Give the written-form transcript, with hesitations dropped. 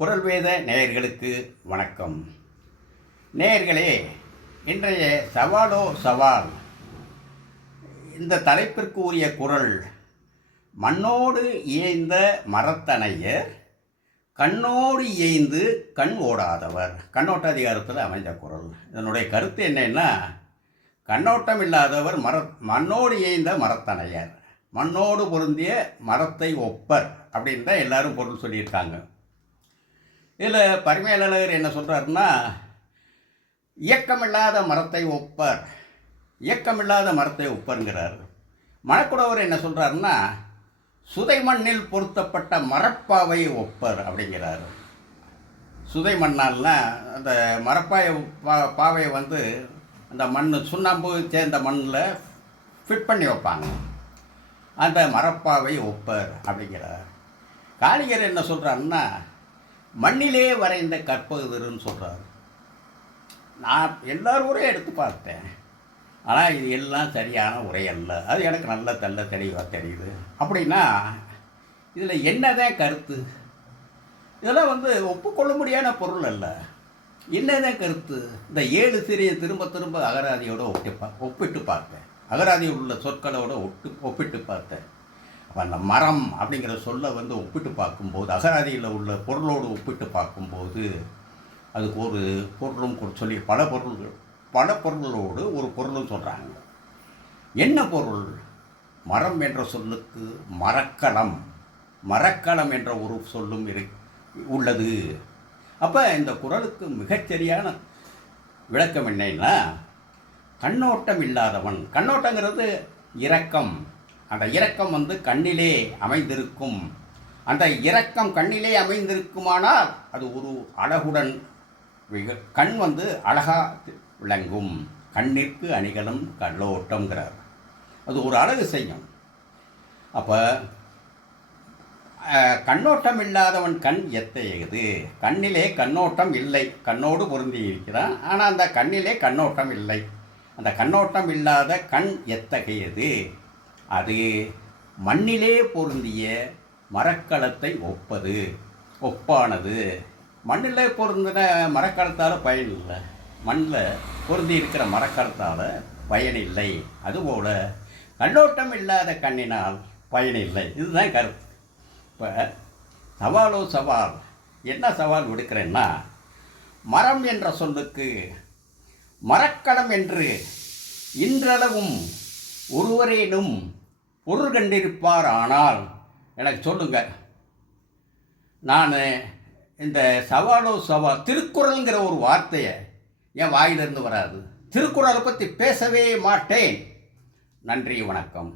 குரல் வேத நேயர்களுக்கு வணக்கம். நேயர்களே, இன்றைய சவாலோ சவால் இந்த தலைப்பிற்கு உரிய குரல், மண்ணோடு இயைந்த மரத்தனையர் கண்ணோடு இயைந்து கண் ஓடாதவர். கண்ணோட்ட அதிகாரத்தில் அமைந்த குரல். இதனுடைய கருத்து என்னன்னா, கண்ணோட்டம் இல்லாதவர் மண்ணோடு இயைந்த மரத்தனையர், மண்ணோடு பொருந்திய மரத்தை ஒப்பர் அப்படின்னு தான் எல்லாரும் பொருள் சொல்லியிருக்காங்க. இதில் பரிமேலழகர் என்ன சொல்கிறாருன்னா, இயக்கமில்லாத மரத்தை ஒப்பர், இயக்கமில்லாத மரத்தை ஒப்பருங்கிறார். மணக்குடவர் என்ன சொல்கிறாருன்னா, சுதை மண்ணில் பொருத்தப்பட்ட மரப்பாவை ஒப்பர் அப்படிங்கிறார். சுதை மண்ணால்னா அந்த மரப்பாயை பாவையை அந்த மண் சுண்ணாம்பு சேர்ந்த மண்ணில் ஃபிட் பண்ணி வைப்பாங்க. அந்த மரப்பாவை ஒப்பர் அப்படிங்கிறார். காளிங்கர் என்ன சொல்கிறாருன்னா, மண்ணிலே வரைந்த கற்பகுதிர்னு சொல்கிறார். நான் எல்லாரும் உரையை எடுத்து பார்த்தேன், ஆனால் இது எல்லாம் சரியான உரை அல்ல. அது எனக்கு நல்ல தெளிவாக தெரியுது. அப்படின்னா இதில் என்னதான் கருத்து? இதெல்லாம் ஒப்புக்கொள்ள முடியாத பொருள் அல்ல. என்னதான் கருத்து? இந்த 7 சிறிய திரும்ப திரும்ப அகராதியோடு ஒப்பிட்டு பார்த்தேன். அகராதியில் உள்ள சொற்களோடு ஒப்பிட்டு பார்த்தேன். அப்போ அந்த மரம் அப்படிங்கிற சொல்லை ஒப்பிட்டு பார்க்கும்போது, அகராதியில் உள்ள பொருளோடு ஒப்பிட்டு பார்க்கும்போது, அதுக்கு ஒரு பொருளும் சொல்லி பல பொருளோடு ஒரு பொருளும் சொல்கிறாங்க. என்ன பொருள்? மரம் என்ற சொல்லுக்கு மரக்களம் என்ற ஒரு சொல்லும் உள்ளது. அப்போ இந்த குறளுக்கு மிகச்சரியான விளக்கம் என்னன்னா, கண்ணோட்டம் இல்லாதவன். கண்ணோட்டங்கிறது இரக்கம். அந்த இரக்கம் கண்ணிலே அமைந்திருக்கும். அந்த இரக்கம் கண்ணிலே அமைந்திருக்குமானால் அது ஒரு அழகுடன் கண் அழகாக விளங்கும். கண்ணிற்கு அணிகலம் கண்ணோட்டம்ங்கிறார். அது ஒரு அழகு செய்யும். அப்போ கண்ணோட்டம் இல்லாதவன் கண் எத்தையது? கண்ணிலே கண்ணோட்டம் இல்லை. கண்ணோடு பொருந்தி இருக்கிறான், ஆனால் அந்த கண்ணிலே கண்ணோட்டம் இல்லை. அந்த கண்ணோட்டம் இல்லாத கண் எத்தகையது? அது மண்ணிலே பொருந்திய மரக்கலத்தை ஒப்பானது. மண்ணில் பொருந்தின மரக்கலத்தால் பயன் இல்லை. மண்ணில் பொருந்தி இருக்கிற மரக்கலத்தால் பயனில்லை. அதுபோல் கண்ணோட்டம் இல்லாத கண்ணினால் பயனில்லை. இதுதான் கருத்து. இப்போ சவாலோ சவால். என்ன சவால் விடுக்கிறேன்னா, மரம் என்ற சொல்லுக்கு மரக்கலம் என்று இன்றளவும் ஒருவரேனும் பொருள் கண்டிருப்பார். ஆனால் எனக்கு சொல்லுங்க, நான் இந்த சவாலோ சவால் திருக்குறள்ங்கிற ஒரு வார்த்தையை என் வாயிலிருந்து வராது. திருக்குறளை பற்றி பேசவே மாட்டேன். நன்றி, வணக்கம்.